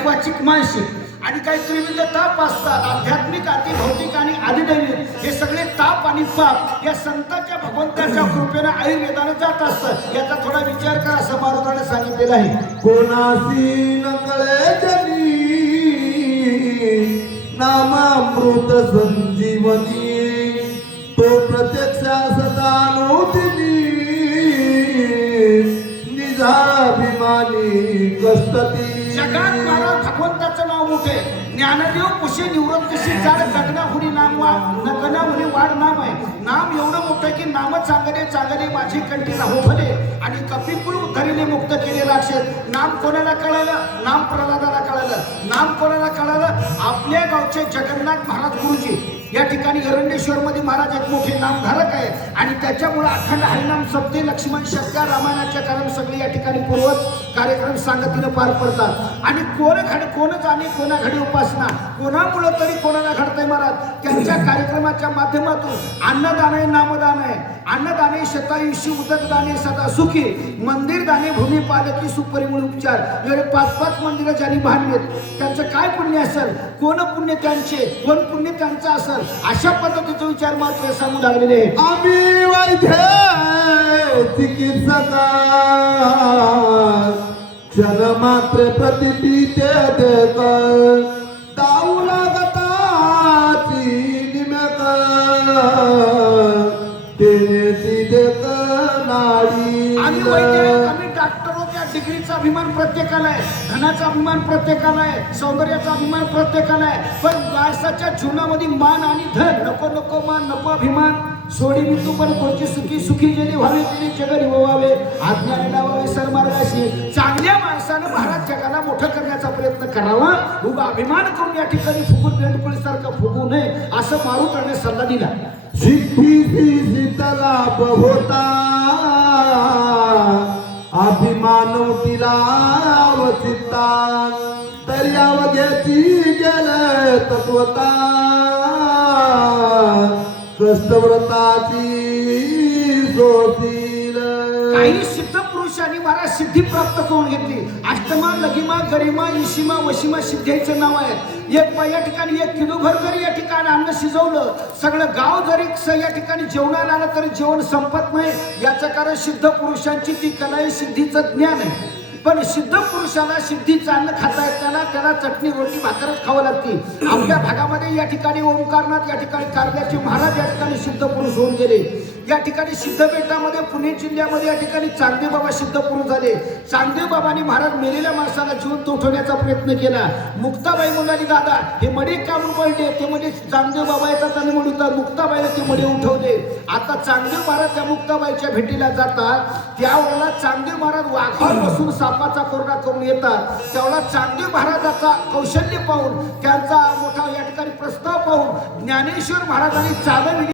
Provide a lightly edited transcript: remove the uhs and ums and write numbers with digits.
वाईक वाचिक मानसिक आणि काही त्रिविध ताप असतात, आध्यात्मिक अति भौतिक आणि आदिदैविक हे सगळे ताप आणि पाप या संतांच्या भगवंताच्या कृपेने आयुर्वेदाने जात असतात. याचा थोडा विचार करा असं मारुताने सांगितलेलं आहे. कोणासी नकळे जनी नामामृत संजीवनी तो प्रत्यक्ष सदानुदिनी निजाभिमानी कष्टती. जगात महाराज भगवंताचं नाव मोठे, ज्ञानदेव कुशे निवृत्त कशी जाड गगना हुनी नाम नगना हुनी वाढ नाम आहे. नाम एवढं मोठं आहे की नाम चांगले चांगले माझी कंठी राहू भले आणि कपिकुल उद्धरीने मुक्त केले राक्षस. नाम कोणाला कळालं? नाम प्रल्हादाला कळालं. नाम कोणाला कळालं? आपल्या गावचे जगन्नाथ महाराज गुरुजी या ठिकाणी एरंडेश्वर मध्ये महाराज एक मोठे नामधारक आहे आणि त्याच्यामुळे अखंड हरिनाम सप्ते लक्ष्मण शतका रामायणाच्या कारण सगळे या ठिकाणी पूर्वत कार्यक्रम सांगतीनं पार पडतात. आणि कोण जाणे कोणा घडी उपासना, कोणामुळं तरी कोणाला घडतंय महाराज. त्यांच्या कार्यक्रमाच्या माध्यमातून अन्नदान आहे, नामदान आहे. अन्नदान आहे शतायुषी, उदकदाने सदा सुखी, मंदिर दाने भूमी पालकी सुपरिमळ उपचार. एवढे 5-5 मंदिरं ज्यांनी बांधलेत त्यांचं काय पुण्य असेल, कोण पुण्य त्यांचे, कोण पुण्य त्यांचं असेल, अशा पद्धतीचा विचार मात्र सांगू लागलेले. आम्ही वैद्य चिकित्सका क्षण मात्र प्रतिती ते देक दाऊ लागताची निमक तेनेची देक नाडी. आम्ही वैद्य, आम्ही डॉक्टर, त्या डिग्रीचा अभिमान प्रत्येकाला आहे, धनाचा अभिमान प्रत्येकाला आहे, सौंदर्याचा अभिमान प्रत्येकाला आहे. पण माणसाच्या जीवनामध्ये मान आणि धन नको, नको मान नको अभिमान. सोडी मी तू पण कोणची सुखी सुखी जली व्हावे तिने जगरी व्हावे, आज्ञाने लावावे सरमार्गाशी. चांगल्या माणसानं महाराज जगाला मोठं करण्याचा प्रयत्न करावा, उगा अभिमान करून या ठिकाणी फुगून बेंडकुळीसारखं फुगू नये असं मारुताने सल्ला दिला. सिद्धी शीतला होता अभिमान तिला अवचिता तरी अवघ्याची गेले तत्वता कष्टव्रताची सोशील. काही सिद्ध पुरुषांनी महाराज सिद्धी प्राप्त करून घेतली. अष्टमा, लघिमा, गरिमा, इशिमा, वशिमा सिद्धीचं नाव आहे. या ठिकाणी 1 किलोभर जरी या ठिकाणी अन्न शिजवलं, सगळं गाव जरी या ठिकाणी जेवणाला आलं तरी जेवण संपत नाही. याचं कारण सिद्ध पुरुषांची ती कला आहे, सिद्धीचं ज्ञान आहे. पण सिद्ध पुरुषाला सिद्धीचं अन्न खाता येत नाही, त्याला चटणी रोटी भाकरच खावं लागते. आपल्या भागामध्ये या ठिकाणी ओंकारनाथ, या ठिकाणी कारल्याचे महाराज या ठिकाणी सिद्ध पुरुष होऊन गेले. या ठिकाणी सिद्धपेठामध्ये पुणे जिल्ह्यामध्ये या ठिकाणी चांगदेव बाबा सिद्ध पुरुष झाले. चांगदेव बाबांनी महाराज मेलेल्या माणसाला जिवंत उठवण्याचा प्रयत्न केला. मुक्ताबाई म्हणाली, दादा हे मडे काढून पडले, ते म्हणजे चांगदेव बाबा येतात आणि म्हणतात मुक्ताबाईला ते मडे उठवले. आता चांगदेव महाराज त्या मुक्ताबाईच्या भेटीला जातात, त्यावेळेला चांगदेव महाराज वाघावर बसून सापाचा कोरडा करून येतात. त्यावेळेला चांगदेव महाराजाचा कौशल्य पाहून, त्यांचा मोठा या ठिकाणी प्रस्ताव पाहून ज्ञानेश्वर महाराजांनी चालविली.